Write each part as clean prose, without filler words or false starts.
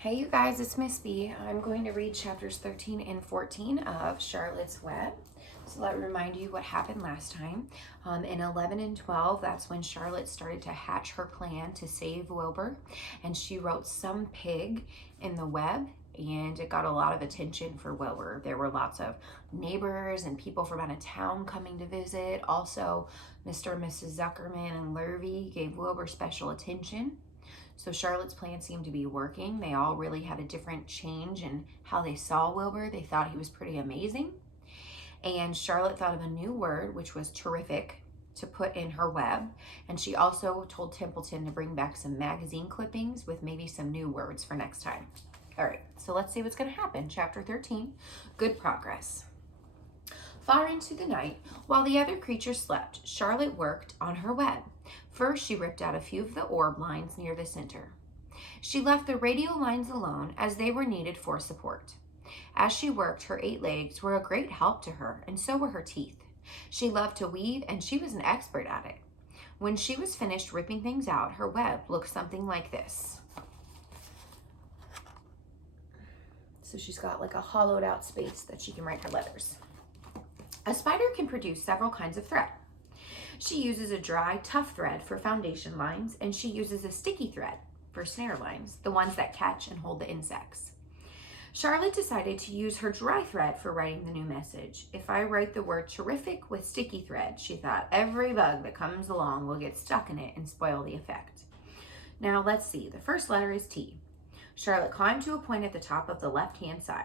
Hey you guys, it's Miss B. I'm going to read chapters 13 and 14 of Charlotte's Web. So let me remind you what happened last time. In 11 and 12, that's when Charlotte started to hatch her plan to save Wilbur. And she wrote some pig in the web, and it got a lot of attention for Wilbur. There were lots of neighbors and people from out of town coming to visit. Also, Mr. and Mrs. Zuckerman and Lurvy gave Wilbur special attention. So Charlotte's plan seemed to be working. They all really had a different change in how they saw Wilbur. They thought he was pretty amazing. And Charlotte thought of a new word, which was terrific, to put in her web. And she also told Templeton to bring back some magazine clippings with maybe some new words for next time. All right, so let's see what's going to happen. Chapter 13, good progress. Far into the night, while the other creatures slept, Charlotte worked on her web. First, she ripped out a few of the orb lines near the center. She left the radio lines alone as they were needed for support. As she worked, her 8 legs were a great help to her, and so were her teeth. She loved to weave, and she was an expert at it. When she was finished ripping things out, her web looked something like this. So she's got like a hollowed out space that she can write her letters. A spider can produce several kinds of thread. She uses a dry, tough thread for foundation lines, and she uses a sticky thread for snare lines, the ones that catch and hold the insects. Charlotte decided to use her dry thread for writing the new message. If I write the word terrific with sticky thread, she thought, every bug that comes along will get stuck in it and spoil the effect. Now let's see, the first letter is T. Charlotte climbed to a point at the top of the left-hand side.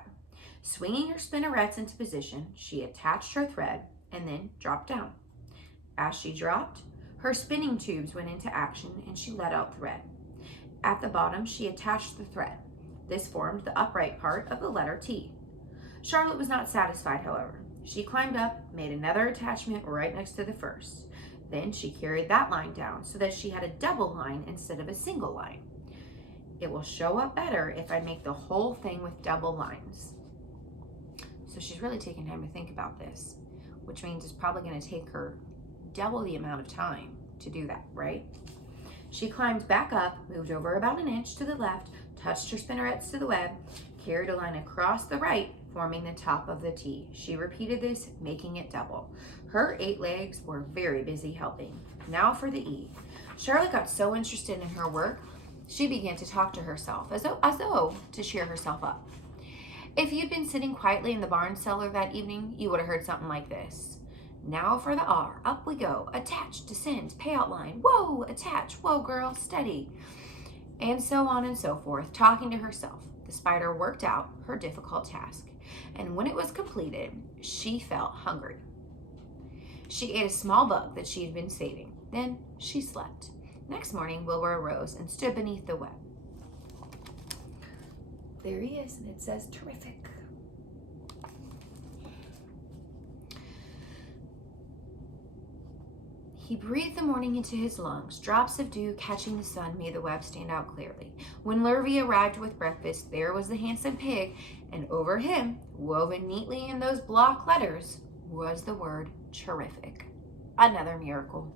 Swinging her spinnerets into position, she attached her thread and then dropped down. As she dropped, her spinning tubes went into action and she let out thread. At the bottom, she attached the thread. This formed the upright part of the letter T. Charlotte was not satisfied, however. She climbed up, made another attachment right next to the first. Then she carried that line down so that she had a double line instead of a single line. It will show up better if I make the whole thing with double lines. So she's really taking time to think about this, which means it's probably going to take her double the amount of time to do that, right? She climbed back up, moved over about an inch to the left, touched her spinnerets to the web, carried a line across the right, forming the top of the T. She repeated this, making it double. Her 8 legs were very busy helping. Now for the E. Charlotte got so interested in her work, she began to talk to herself, as though to cheer herself up. If you'd been sitting quietly in the barn cellar that evening, you would have heard something like this. Now for the R. Up we go. Attach, descend, pay outline. Whoa, attach. Whoa, girl, steady. And so on and so forth, talking to herself. The spider worked out her difficult task. And when it was completed, she felt hungry. She ate a small bug that she had been saving. Then she slept. Next morning, Wilbur arose and stood beneath the web. There he is, and it says terrific. He breathed the morning into his lungs. Drops of dew catching the sun made the web stand out clearly. When Lurvy arrived with breakfast, there was the handsome pig, and over him, woven neatly in those block letters, was the word terrific. Another miracle.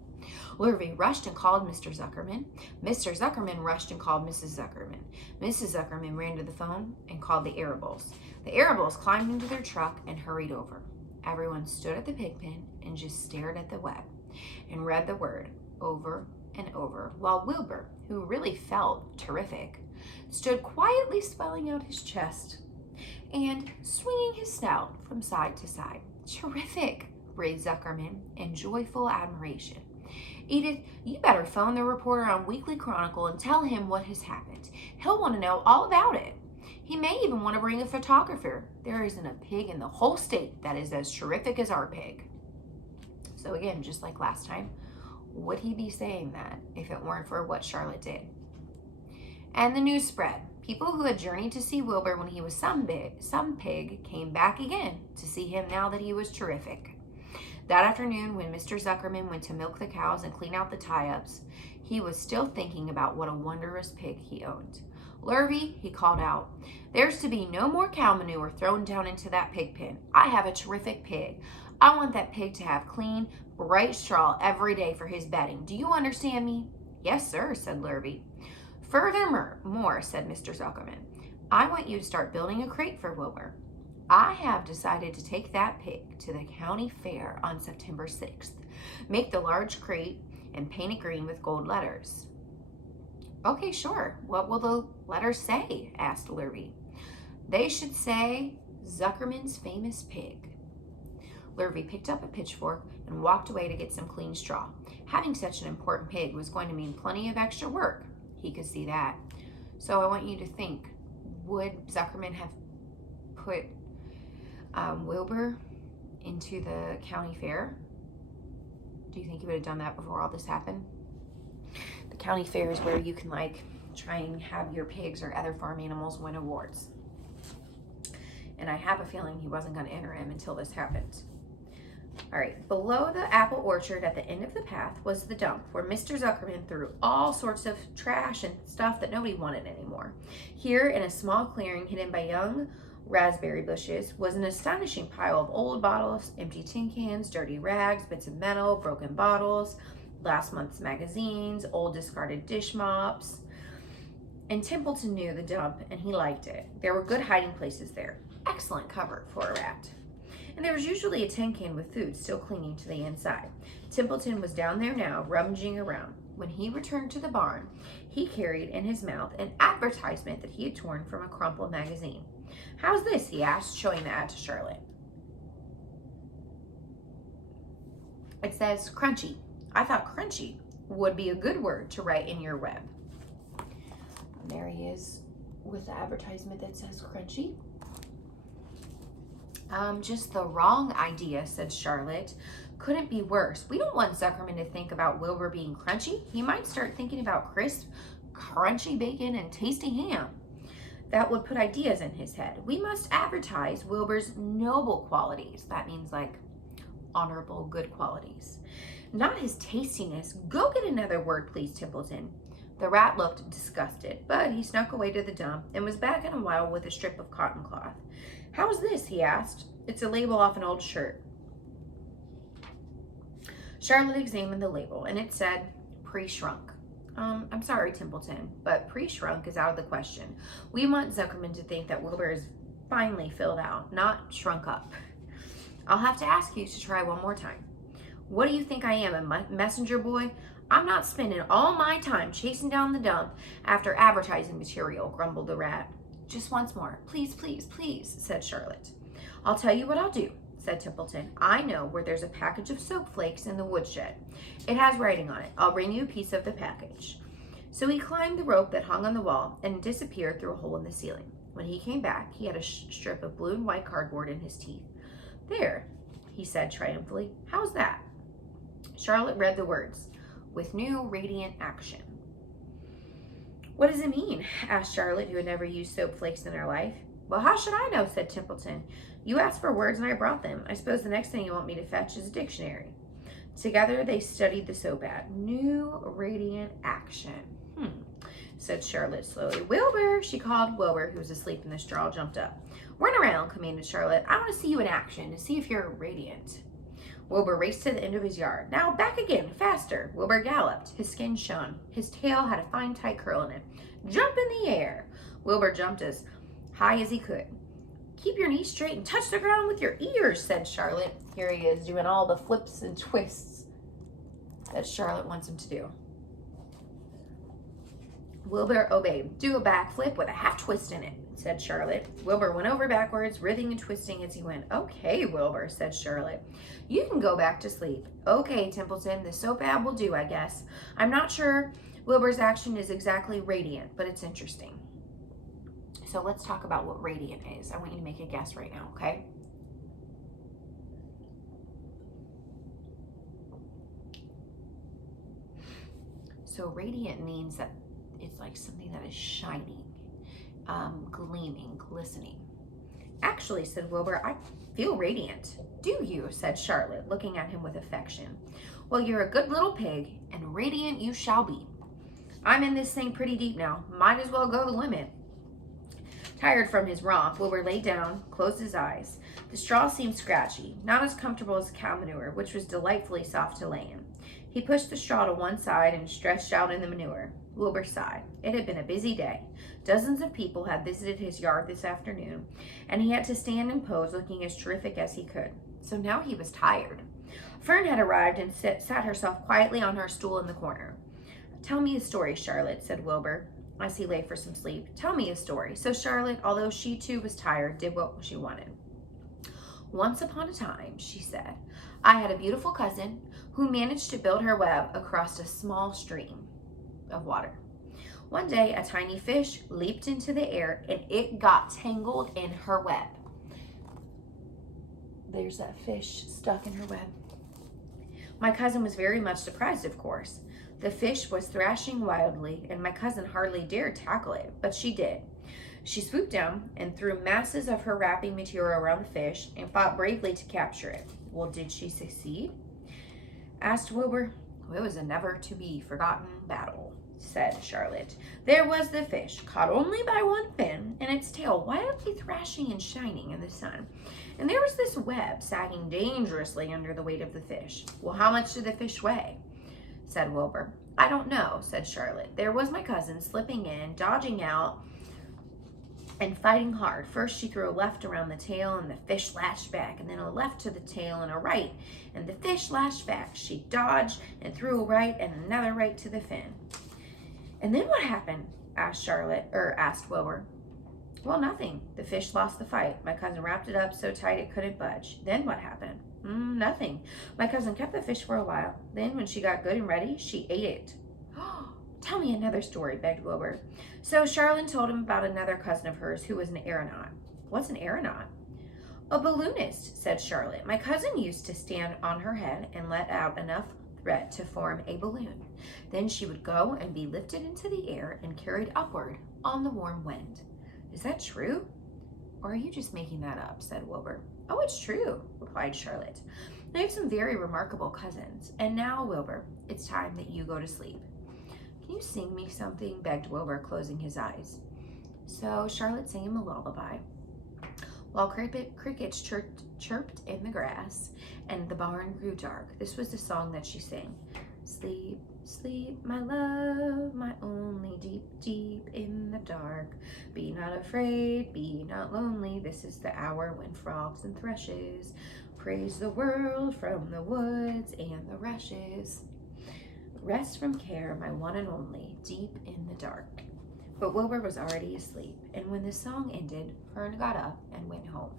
Lurvy rushed and called Mr. Zuckerman. Mr. Zuckerman rushed and called Mrs. Zuckerman. Mrs. Zuckerman ran to the phone and called the Arables. The Arables climbed into their truck and hurried over. Everyone stood at the pig pen and just stared at the web and read the word over and over, while Wilbur, who really felt terrific, stood quietly swelling out his chest and swinging his snout from side to side. Terrific, breathed Zuckerman in joyful admiration. Edith, you better phone the reporter on Weekly Chronicle and tell him what has happened. He'll want to know all about it. He may even want to bring a photographer. There isn't a pig in the whole state that is as terrific as our pig. So again, just like last time, would he be saying that if it weren't for what Charlotte did? And the news spread. People who had journeyed to see Wilbur when he was some pig came back again to see him now that he was terrific. That afternoon, when Mr. Zuckerman went to milk the cows and clean out the tie-ups, he was still thinking about what a wondrous pig he owned. Lurvy, he called out, there's to be no more cow manure thrown down into that pig pen. I have a terrific pig. I want that pig to have clean, bright straw every day for his bedding. Do you understand me? Yes, sir, said Lurvy. Furthermore, said Mr. Zuckerman, I want you to start building a crate for Wilbur. I have decided to take that pig to the county fair on September 6th. Make the large crate and paint it green with gold letters. Okay, sure. What will the letters say? Asked Lurvy. They should say, Zuckerman's famous pig. Lurvy picked up a pitchfork and walked away to get some clean straw. Having such an important pig was going to mean plenty of extra work. He could see that. So I want you to think, would Zuckerman have put Wilbur into the county fair? Do you think he would have done that before all this happened? The county fair is where you can try and have your pigs or other farm animals win awards. And I have a feeling he wasn't going to enter him until this happened. All right, below the apple orchard at the end of the path was the dump where Mr. Zuckerman threw all sorts of trash and stuff that nobody wanted anymore. Here, in a small clearing hidden by young raspberry bushes, was an astonishing pile of old bottles, empty tin cans, dirty rags, bits of metal, broken bottles, last month's magazines, old discarded dish mops. And Templeton knew the dump and he liked it. There were good hiding places there. Excellent cover for a rat. And there was usually a tin can with food still clinging to the inside. Templeton was down there now, rummaging around. When he returned to the barn, he carried in his mouth an advertisement that he had torn from a crumpled magazine. How's this? He asked, showing the ad to Charlotte. It says crunchy. I thought crunchy would be a good word to write in your web. And there he is with the advertisement that says crunchy. Just the wrong idea, said Charlotte. Couldn't be worse. We don't want Zuckerman to think about Wilbur being crunchy. He might start thinking about crisp, crunchy bacon and tasty ham. That would put ideas in his head. We must advertise Wilbur's noble qualities. That means honorable, good qualities. Not his tastiness. Go get another word, please, Templeton. The rat looked disgusted, but he snuck away to the dump and was back in a while with a strip of cotton cloth. How's this? He asked. It's a label off an old shirt. Charlotte examined the label and it said, pre-shrunk. I'm sorry, Templeton, but pre-shrunk is out of the question. We want Zuckerman to think that Wilbur is finely filled out, not shrunk up. I'll have to ask you to try one more time. What do you think I am, a messenger boy? I'm not spending all my time chasing down the dump after advertising material, grumbled the rat. Just once more. Please, please, please, said Charlotte. I'll tell you what I'll do, said Templeton. I know where there's a package of soap flakes in the woodshed. It has writing on it. I'll bring you a piece of the package. So he climbed the rope that hung on the wall and disappeared through a hole in the ceiling. When he came back, he had a strip of blue and white cardboard in his teeth. There, he said triumphantly. How's that? Charlotte read the words, with new radiant action. What does it mean? Asked Charlotte, who had never used soap flakes in her life. Well, how should I know? Said Templeton. You asked for words and I brought them. I suppose the next thing you want me to fetch is a dictionary. Together they studied the soap ad. New radiant action. Said Charlotte slowly. Wilbur, she called. Wilbur, who was asleep in the straw, jumped up. Run around, commanded Charlotte. I want to see you in action to see if you're radiant. Wilbur raced to the end of his yard. Now back again, faster. Wilbur galloped. His skin shone. His tail had a fine tight curl in it. Jump in the air. Wilbur jumped as high as he could. Keep your knees straight and touch the ground with your ears, said Charlotte. Here he is doing all the flips and twists that Charlotte wants him to do. Wilbur obeyed. Do a backflip with a half twist in it, said Charlotte. Wilbur went over backwards, writhing and twisting as he went. Okay, Wilbur, said Charlotte. You can go back to sleep. Okay, Templeton, the soap ad will do, I guess. I'm not sure Wilbur's action is exactly radiant, but it's interesting. So let's talk about what radiant is. I want you to make a guess right now, okay? So radiant means that it's like something that is shining, gleaming, glistening. Actually, said Wilbur, I feel radiant. Do you? Said Charlotte, looking at him with affection. Well, you're a good little pig, and radiant you shall be. I'm in this thing pretty deep now. Might as well go the limit. Tired from his romp, Wilbur lay down, closed his eyes. The straw seemed scratchy, not as comfortable as cow manure, which was delightfully soft to lay in. He pushed the straw to one side and stretched out in the manure. Wilbur sighed. It had been a busy day. Dozens of people had visited his yard this afternoon, and he had to stand and pose looking as terrific as he could. So now he was tired. Fern had arrived and sat herself quietly on her stool in the corner. "Tell me a story, Charlotte," said Wilbur, as he lay for some sleep. "Tell me a story." So Charlotte, although she too was tired, did what she wanted. "Once upon a time," she said, "I had a beautiful cousin who managed to build her web across a small stream of water. One day, a tiny fish leaped into the air and it got tangled in her web." There's that fish stuck in her web. "My cousin was very much surprised, of course. The fish was thrashing wildly, and my cousin hardly dared tackle it, but she did. She swooped down and threw masses of her wrapping material around the fish and fought bravely to capture it." "Well, did she succeed?" asked Wilbur. "It was a never-to-be-forgotten battle," said Charlotte. "There was the fish, caught only by one fin, and its tail wildly thrashing and shining in the sun. And there was this web sagging dangerously under the weight of the fish." "Well, how much did the fish weigh?" said Wilbur. "I don't know," said Charlotte. "There was my cousin slipping in, dodging out, and fighting hard. First she threw a left around the tail and the fish lashed back, and then a left to the tail and a right, and the fish lashed back. She dodged and threw a right and another right to the fin." "And then what happened?" asked Wilbur. "Well, nothing. The fish lost the fight. My cousin wrapped it up so tight it couldn't budge." "Then what happened?" Nothing. My cousin kept the fish for a while. Then when she got good and ready, she ate it." "Tell me another story," begged Wilbur. So Charlotte told him about another cousin of hers who was an aeronaut. "What's an aeronaut?" "A balloonist," said Charlotte. "My cousin used to stand on her head and let out enough thread to form a balloon. Then she would go and be lifted into the air and carried upward on the warm wind." "Is that true? Or are you just making that up?" said Wilbur. "Oh, it's true," replied Charlotte. "I have some very remarkable cousins. And now, Wilbur, it's time that you go to sleep." "Can you sing me something?" begged Wilbur, closing his eyes. So Charlotte sang him a lullaby, while crickets chirped in the grass and the barn grew dark. This was the song that she sang. "Sleep, sleep, my love, my only, deep, deep in the dark. Be not afraid, be not lonely. This is the hour when frogs and thrushes praise the world from the woods and the rushes. Rest from care, my one and only, deep in the dark." But Wilbur was already asleep, and when the song ended, Fern got up and went home.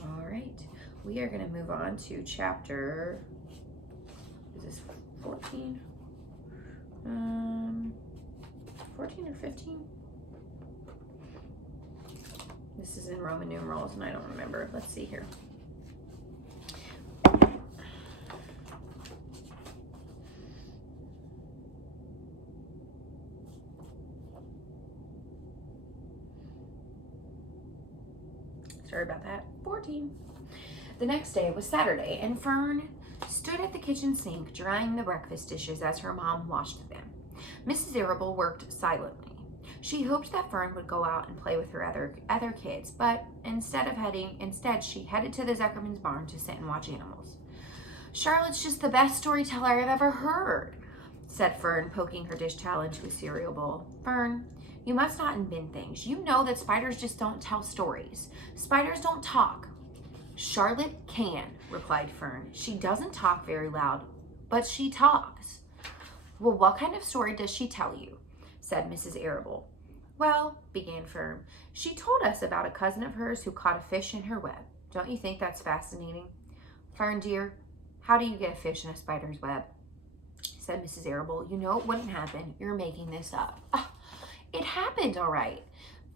All right, we are going to move on to chapter, is this 14? 14 or 15? This is in Roman numerals, and I don't remember. Let's see here. Sorry about that. 14. The next day was Saturday, and Fern stood at the kitchen sink drying the breakfast dishes as her mom washed them. Mrs. Arable worked silently. She hoped that Fern would go out and play with her other kids, but instead she headed to the Zuckerman's barn to sit and watch animals. "Charlotte's just the best storyteller I've ever heard," said Fern, poking her dish towel into a cereal bowl. "Fern, you must not invent things. You know that spiders just don't tell stories. Spiders don't talk." "Charlotte can," replied Fern. "She doesn't talk very loud, but she talks." "Well, what kind of story does she tell you?" said Mrs. Arable. "Well," began Fern, "she told us about a cousin of hers who caught a fish in her web. Don't you think that's fascinating?" "Fern, dear, how do you get a fish in a spider's web?" said Mrs. Arable. "You know it wouldn't happen. You're making this up." "Oh, it happened all right,"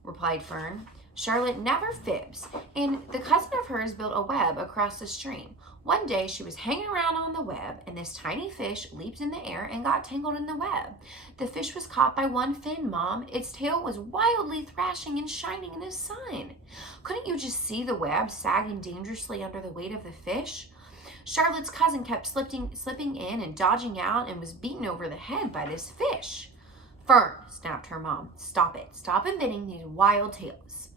replied Fern. "Charlotte never fibs, and the cousin of hers built a web across the stream. One day she was hanging around on the web, and this tiny fish leaped in the air and got tangled in the web. The fish was caught by one fin, Mom. Its tail was wildly thrashing and shining in the sun. Couldn't you just see the web sagging dangerously under the weight of the fish? Charlotte's cousin kept slipping in and dodging out and was beaten over the head by this fish." "Fern," snapped her mom, "stop it. Stop inventing these wild tales."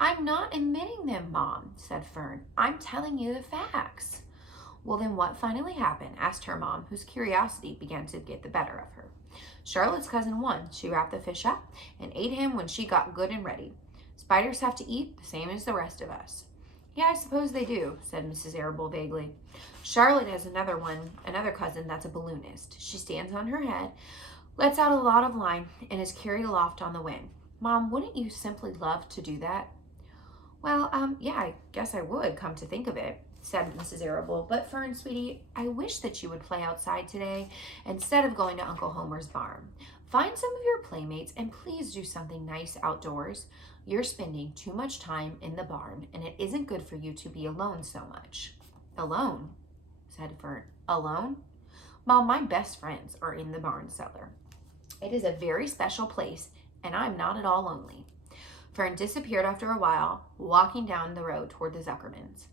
"I'm not admitting them, Mom," said Fern. "I'm telling you the facts." "Well, then what finally happened?" asked her mom, whose curiosity began to get the better of her. Charlotte's cousin won. She wrapped the fish up and ate him when she got good and ready. Spiders have to eat the same as the rest of us. Yeah, I suppose they do, said Mrs. Arable vaguely. Charlotte has another cousin that's a balloonist. She stands on her head, lets out a lot of line, and is carried aloft on the wind. Mom, wouldn't you simply love to do that? Well, yeah, I guess I would, come to think of it, said Mrs. Arable. But Fern, sweetie, I wish that you would play outside today instead of going to Uncle Homer's barn. Find some of your playmates and please do something nice outdoors. You're spending too much time in the barn, and it isn't good for you to be alone so much. Alone, said Fern. Alone? Mom, my best friends are in the barn cellar. It is a very special place, and I'm not at all lonely. Fern disappeared after a while, walking down the road toward the Zuckermans.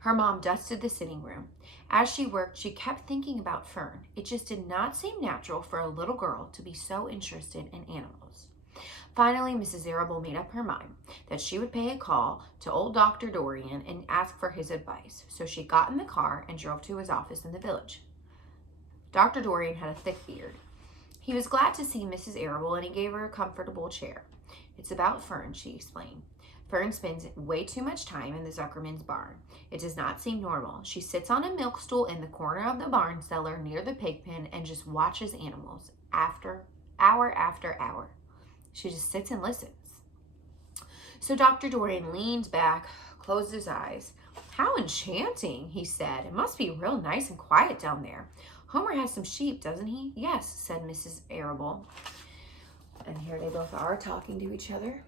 Her mom dusted the sitting room. As she worked, she kept thinking about Fern. It just did not seem natural for a little girl to be so interested in animals. Finally, Mrs. Arable made up her mind that she would pay a call to old Dr. Dorian and ask for his advice. So she got in the car and drove to his office in the village. Dr. Dorian had a thick beard. He was glad to see Mrs. Arable, and he gave her a comfortable chair. It's about Fern, she explained. Fern spends way too much time in the Zuckerman's barn. It does not seem normal. She sits on a milk stool in the corner of the barn cellar near the pig pen and just watches animals hour after hour. She just sits and listens. So Dr. Dorian leaned back, closed his eyes. How enchanting, he said. It must be real nice and quiet down there. Homer has some sheep, doesn't he? Yes, said Mrs. Arable. And here they both are talking to each other.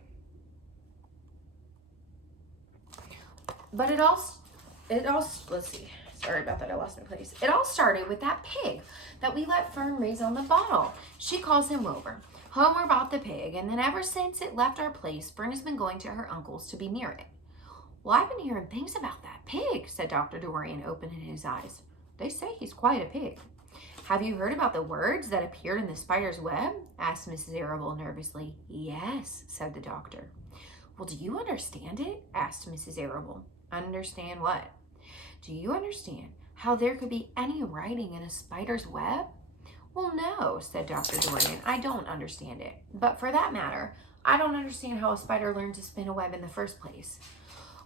But it all, let's see. Sorry about that, I lost my place. It all started with that pig that we let Fern raise on the bottle. She calls him Wilbur. Homer bought the pig, and then ever since it left our place, Fern has been going to her uncle's to be near it. Well, I've been hearing things about that pig, said Dr. Dorian, opening his eyes. They say he's quite a pig. Have you heard about the words that appeared in the spider's web? Asked Mrs. Arable nervously. Yes, said the doctor. Well, do you understand it? Asked Mrs. Arable. Understand what? Do you understand how there could be any writing in a spider's web? Well, no, said Dr. Dorian. I don't understand it. But for that matter, I don't understand how a spider learned to spin a web in the first place.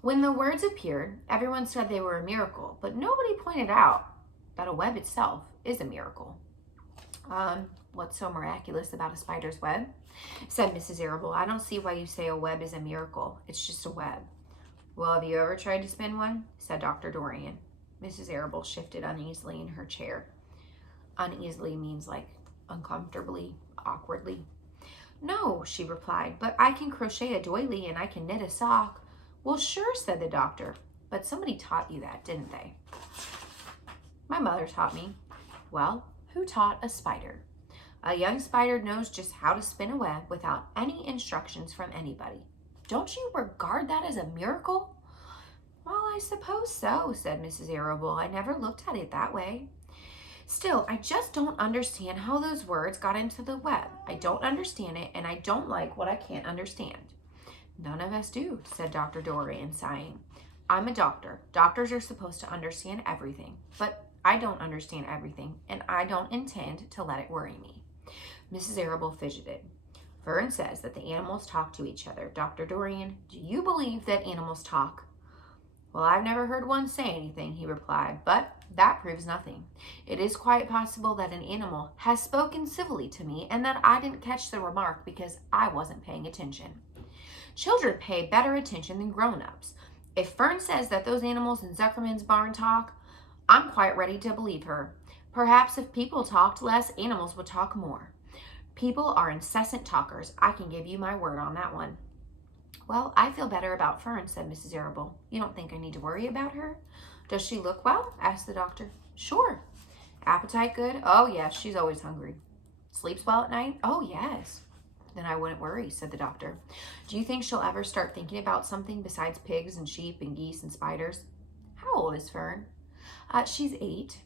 When the words appeared, everyone said they were a miracle, but nobody pointed out that a web itself is a miracle. What's so miraculous about a spider's web? Said Mrs. Arable. I don't see why you say a web is a miracle. It's just a web. Well, have you ever tried to spin one? Said Dr. Dorian. Mrs. Arable shifted uneasily in her chair. Uneasily means like uncomfortably, awkwardly. No, she replied, but I can crochet a doily and I can knit a sock. Well, sure, said the doctor, but somebody taught you that, didn't they? My mother taught me. Well, who taught a spider? A young spider knows just how to spin a web without any instructions from anybody. Don't you regard that as a miracle? Well, I suppose so, said Mrs. Arable. I never looked at it that way. Still, I just don't understand how those words got into the web. I don't understand it, and I don't like what I can't understand. None of us do, said Dr. Dorian, sighing. I'm a doctor. Doctors are supposed to understand everything, but I don't understand everything, and I don't intend to let it worry me. Mrs. Arable fidgeted. Fern says that the animals talk to each other. Dr. Dorian, do you believe that animals talk? Well, I've never heard one say anything, he replied, but that proves nothing. It is quite possible that an animal has spoken civilly to me and that I didn't catch the remark because I wasn't paying attention. Children pay better attention than grown-ups. If Fern says that those animals in Zuckerman's barn talk, I'm quite ready to believe her. Perhaps if people talked less, animals would talk more. People are incessant talkers. I can give you my word on that one. Well, I feel better about Fern, said Mrs. Arable. You don't think I need to worry about her? Does she look well? Asked the doctor. Sure. Appetite good? Oh, yes, she's always hungry. Sleeps well at night? Oh, yes. Then I wouldn't worry, said the doctor. Do you think she'll ever start thinking about something besides pigs and sheep and geese and spiders? How old is Fern? She's 8.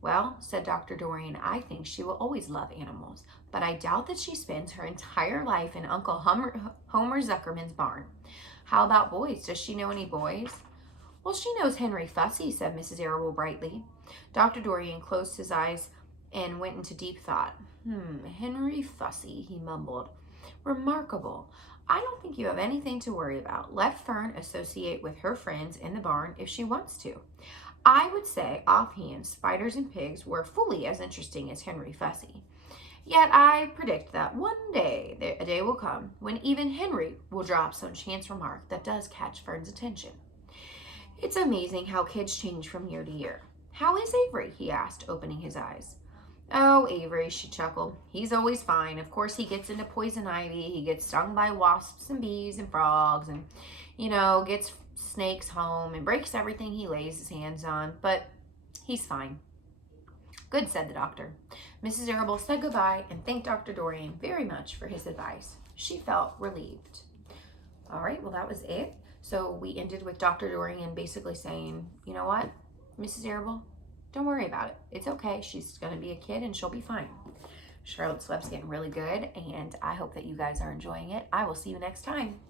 Well, said Dr. Dorian, I think she will always love animals, but I doubt that she spends her entire life in Uncle Homer Zuckerman's barn. How about boys? Does she know any boys? Well, she knows Henry Fussy, said Mrs. Arable brightly. Dr. Dorian closed his eyes and went into deep thought. Henry Fussy, he mumbled. Remarkable. I don't think you have anything to worry about. Let Fern associate with her friends in the barn if she wants to. I would say, offhand, spiders and pigs were fully as interesting as Henry Fussy. Yet I predict that one day, a day will come, when even Henry will drop some chance remark that does catch Fern's attention. It's amazing how kids change from year to year. How is Avery? He asked, opening his eyes. Oh, Avery, she chuckled. He's always fine. Of course, he gets into poison ivy. He gets stung by wasps and bees and frogs and, gets snakes home and breaks everything he lays his hands on. But he's fine. Good, said the doctor. Mrs. Arable said goodbye and thanked Dr. Dorian very much for his advice. She felt relieved. All right, well, that was it. So we ended with Dr. Dorian basically saying, you know what, Mrs. Arable, don't worry about it. It's okay. She's going to be a kid and she'll be fine. Charlotte's Web's getting really good, and I hope that you guys are enjoying it. I will see you next time.